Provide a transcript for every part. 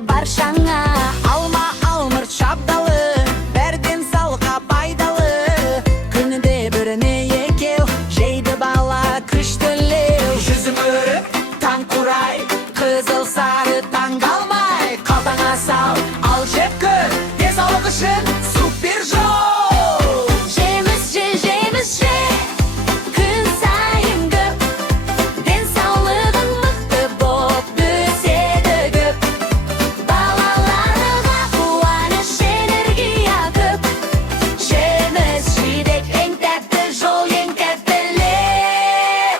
баршаңа. Алма алмыр шабдалы, бәрден салға пайдалы. Күнінде біріне екеу, жейді бала күштілеу. Жүзім өріп, таң құрай, қызыл сары таң қалмай. Қалтаңа сал, ал жеп көр, денсаулық үшін супер жол. Жеміс же, күн сайын көп, денсаулығың мықты боп өседі көп. Балаларға қуаныш, энергия көп. Жеміс жидек ең тәтті жол, ең тәттілік.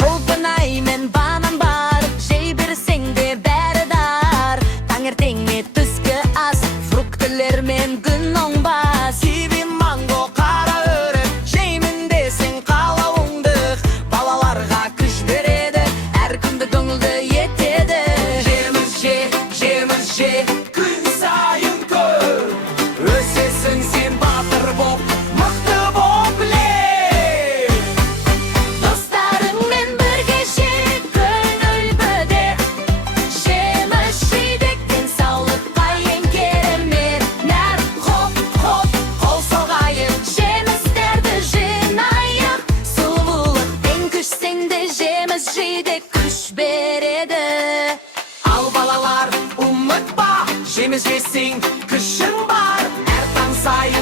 Құлпынай мен банан бар, жей берсең де бәрі дар. Таңертең ме түскі ас, фруктілер мен күн оңбас. Киви, манго, қара өрік, жеймін десең қалауыңдық. Балаларға күш береді, әр күнді көңілді етеді. Жеміс же, күн сайын көп. Өсесің сен батыр боп, мықты боп біле. Достарыңмен бірге же, көңіл бөле. Жеміс жидек денсаулыққа ең керемет. Нәр хоп, Қол соғайын, жемістерді жинайық. Сұлулықпен күшсеңде жеміс жидек күш береді. ал балалар, ұмытпа, жеміс жесең күшің бар. Әр таң сайын